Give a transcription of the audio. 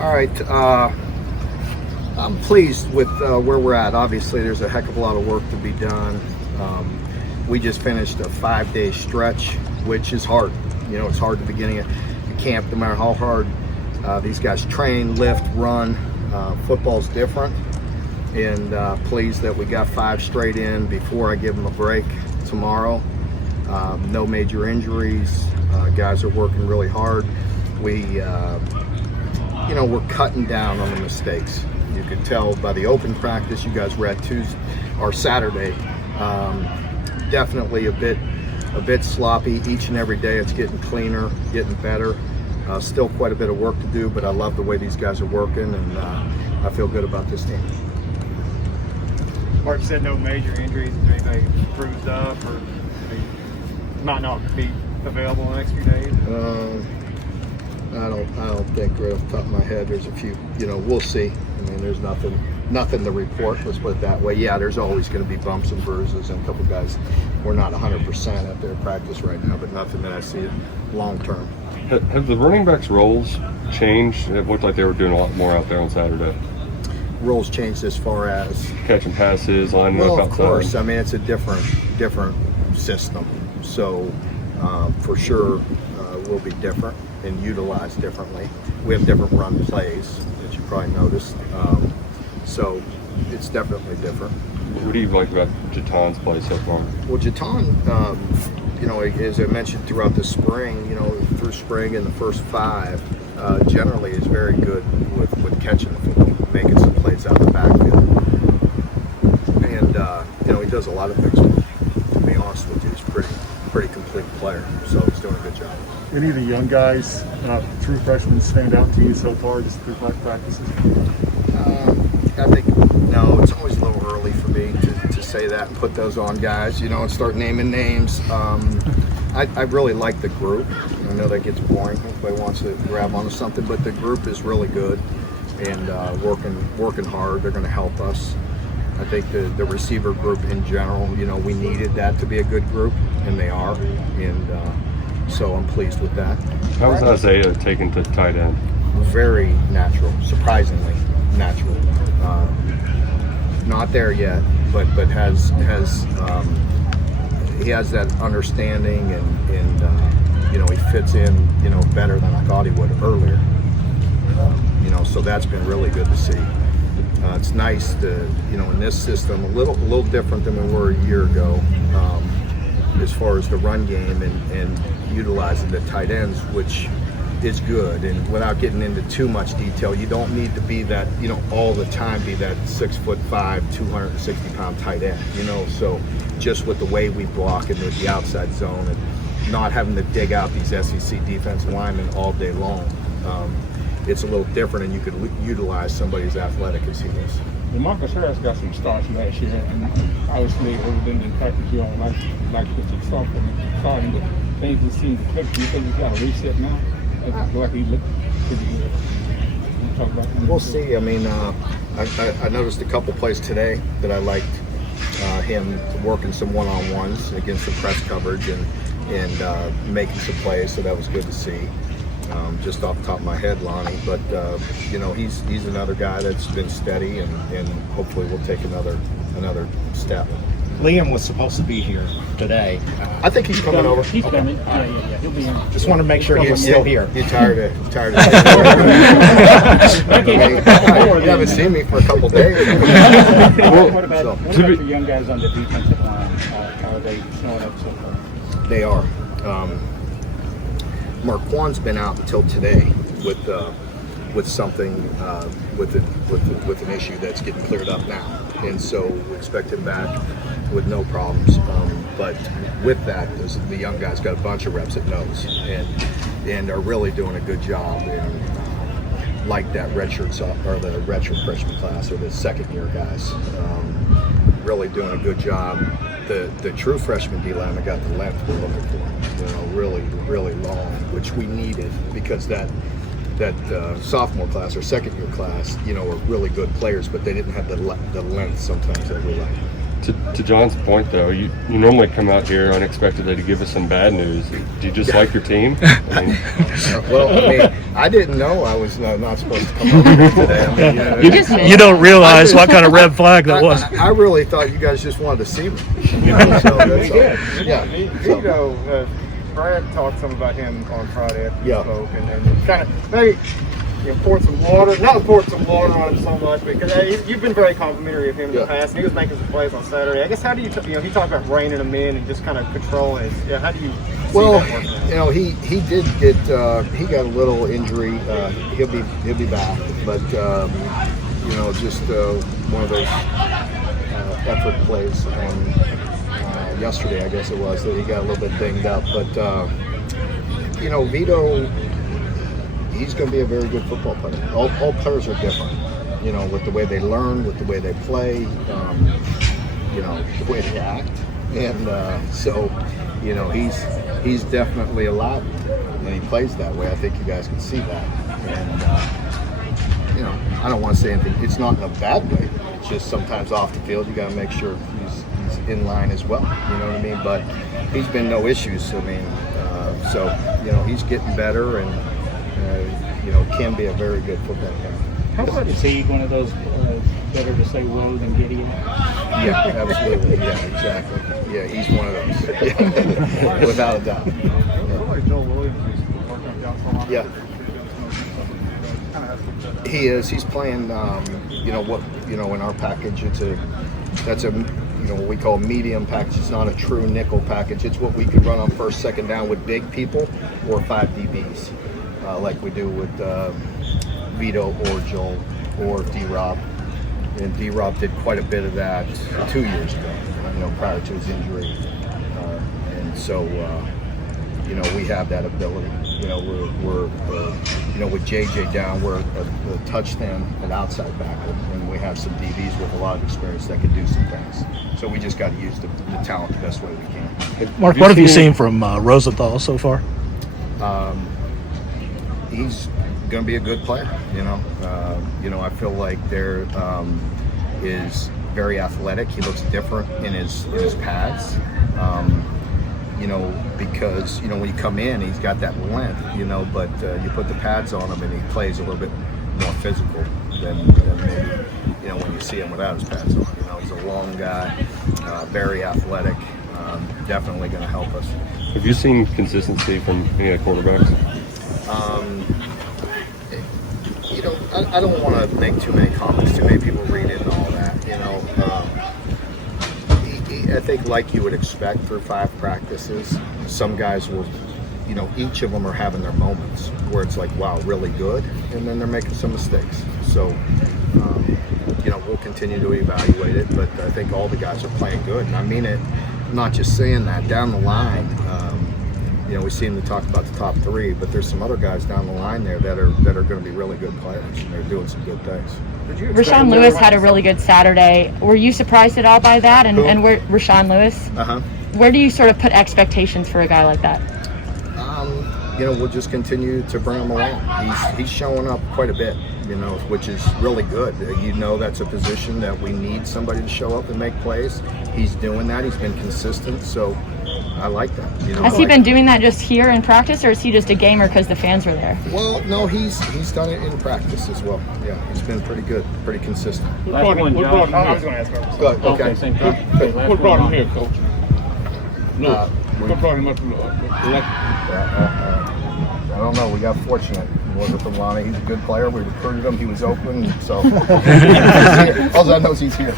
All right. I'm pleased with where we're at. Obviously, there's a heck of a lot of work to be done. We just finished a 5-day stretch, which is hard. You know, it's hard at the beginning of camp, no matter how hard these guys train, lift, run. Football's different, and pleased that we got 5 straight in before I give them a break tomorrow. No major injuries. Guys are working really hard. We're cutting down on the mistakes. You could tell by the open practice you guys read Tuesday or Saturday. Definitely a bit sloppy each and every day. It's getting cleaner, getting better. Still quite a bit of work to do, but I love the way these guys are working, and I feel good about this team. Mark said no major injuries. Is there anything bruised up or might not be available in the next few days? I don't think right off the top of my head. There's a few. We'll see. I mean, there's nothing to report. Let's put it that way. Yeah, there's always going to be bumps and bruises, and a couple guys. We're not 100% at their practice right now, but nothing that I see long term. Have the running backs' roles changed? It looked like they were doing a lot more out there on Saturday. Roles changed as far as catching passes, lining up outside. Of course. I mean, it's a different system. So for sure, we'll be different and utilized differently. We have different run plays that you probably noticed. So it's definitely different. What do you like about Jaton's play so far? Well, Jaton, as I mentioned throughout the spring, through spring and the first 5, generally is very good with catching the football, making some plays out of the backfield. And, he does a lot of things. To be honest with you, he's a pretty complete player, so he's doing a good job. Any of the young guys, true freshmen, stand out to you so far, just through practices? I think, no, it's always a little early for me to say that and put those on guys, and start naming names. I really like the group. I know that gets boring. Everybody wants to grab onto something, but the group is really good and working hard. They're going to help us. I think the receiver group in general, we needed that to be a good group, and they are. And so I'm pleased with that. How was Isaiah taken to tight end? Very natural, surprisingly natural. Not there yet, but has he has that understanding, and he fits in better than I thought he would earlier. So that's been really good to see. It's nice to in this system a little different than we were a year ago, as far as the run game and utilizing the tight ends, which is good. And without getting into too much detail, you don't need to be that, all the time be that 6'5", 260-pound tight end, so just with the way we block and with the outside zone and not having to dig out these SEC defensive linemen all day long, it's a little different, and you could utilize somebody as athletic as he is. Well, Marcus Harris got some starts last year, and obviously it didn't practice you on like with the starting, but things just seem to click. Do you think he's got a reset now? Like he looked pretty good. Talk about him. We'll see. I mean, I noticed a couple plays today that I liked him working some one-on-ones against the press coverage and making some plays, so that was good to see. Just off the top of my head, Lonnie, but he's another guy that's been steady, and hopefully we'll take another step. Liam was supposed to be here today. I think he's coming over. He's coming. Yeah. He'll be in. Just want to make sure he was still here. You're tired of You haven't seen me for a couple days. What about the young guys on the defensive line? Are they showing up so far? They are. Marquand's been out until today with something with an issue that's getting cleared up now, and so we expect him back with no problems. But with that, the young guys got a bunch of reps at nose and are really doing a good job. And like that redshirt freshman class or the second year guys, really doing a good job. The true freshman D-lineman got the length we're looking for, really long, which we needed because that sophomore class or second year class, are really good players, but they didn't have the length sometimes that we like. To John's point, though, you normally come out here unexpectedly to give us some bad news. Do you just like your team? I mean, Well, I mean, I didn't know I was not supposed to come over here today. I mean, You don't realize what kind of red flag that was. I really thought you guys just wanted to see me. You know, so that's all. Yeah. You know, Brad talked some about him on Friday after Yeah. we spoke, and kind of maybe poured some water, not poured some water on him so much, because you've been very complimentary of him in the past, and he was making some plays on Saturday. I guess how do you, he talked about reining him in and just kind of controlling his, how do you see Well, that working out? you know, he did get he got a little injury. He'll be back, but you know, just one of those effort plays on yesterday, I guess it was, that he got a little bit dinged up. But you know, Vito, he's going to be a very good football player. All players are different, you know, with the way they learn, with the way they play, you know, the way they act, and so, you know, he's definitely a lot, and he plays that way. I think you guys can see that, and you know, I don't want to say anything. It's not in a bad way. It's just sometimes off the field, you got to make sure he's in line as well. You know what I mean? But he's been no issues. I mean, so you know, he's getting better, and you know, can be a very good football player. How about is he one of those better to say woe than Gideon? Yeah, absolutely. Yeah, exactly. Yeah, he's one of those. Yeah. Without a doubt. Like Joel Williams is working on down so long. Yeah. He is. He's playing. You know what? You know, in our package, that's a you know what we call medium package. It's not a true nickel package. It's what we could run on first, second down with big people or 5 DBs, like we do with Vito or Joel or D-Rob. And D-Rob did quite a bit of that 2 years ago. You know, prior to his injury, and so you know, we have that ability. You know, we're you know, with JJ down, we're a touchdown at outside backer, and we have some DBs with a lot of experience that can do some things. So we just got to use the talent the best way we can. Mark, what have you seen from Rosenthal so far? He's going to be a good player. You know, I feel like there is very athletic. He looks different in his pads. You know, because, you know, when you come in, he's got that length, you know, but you put the pads on him and he plays a little bit more physical than maybe, you know, when you see him without his pads on. You know, he's a long guy, very athletic, definitely going to help us. have you seen consistency from any of the quarterbacks? You know, I don't want to make too many comments. Too many people read into all that, you know. I think, like you would expect through 5 practices, some guys will, you know, each of them are having their moments where it's like, wow, really good, and then they're making some mistakes. So, you know, we'll continue to evaluate it, but I think all the guys are playing good, and I mean it. I'm not just saying that. Down the line, you know, we seem to talk about the top 3, but there's some other guys down the line there that are going to be really good players, and they're doing some good things. Rashawn Lewis had a really good Saturday. Were you surprised at all by that? And where Rashawn Lewis? Where do you sort of put expectations for a guy like that? You know, we'll just continue to bring him along. He's showing up quite a bit, you know, which is really good. You know, that's a position that we need somebody to show up and make plays. He's doing that. He's been consistent, so I like that. You know, Has he been doing that just here in practice, or is he just a gamer because the fans were there? Well, no, he's done it in practice as well. Yeah, he's been pretty good, pretty consistent. I was going to ask about Good. Okay. Thank you. What brought him here, Coach? No. What brought him up to I don't know. We got fortunate. He wasn't from Lonnie. He's a good player. We recruited him. He was open. So all I know is he's here.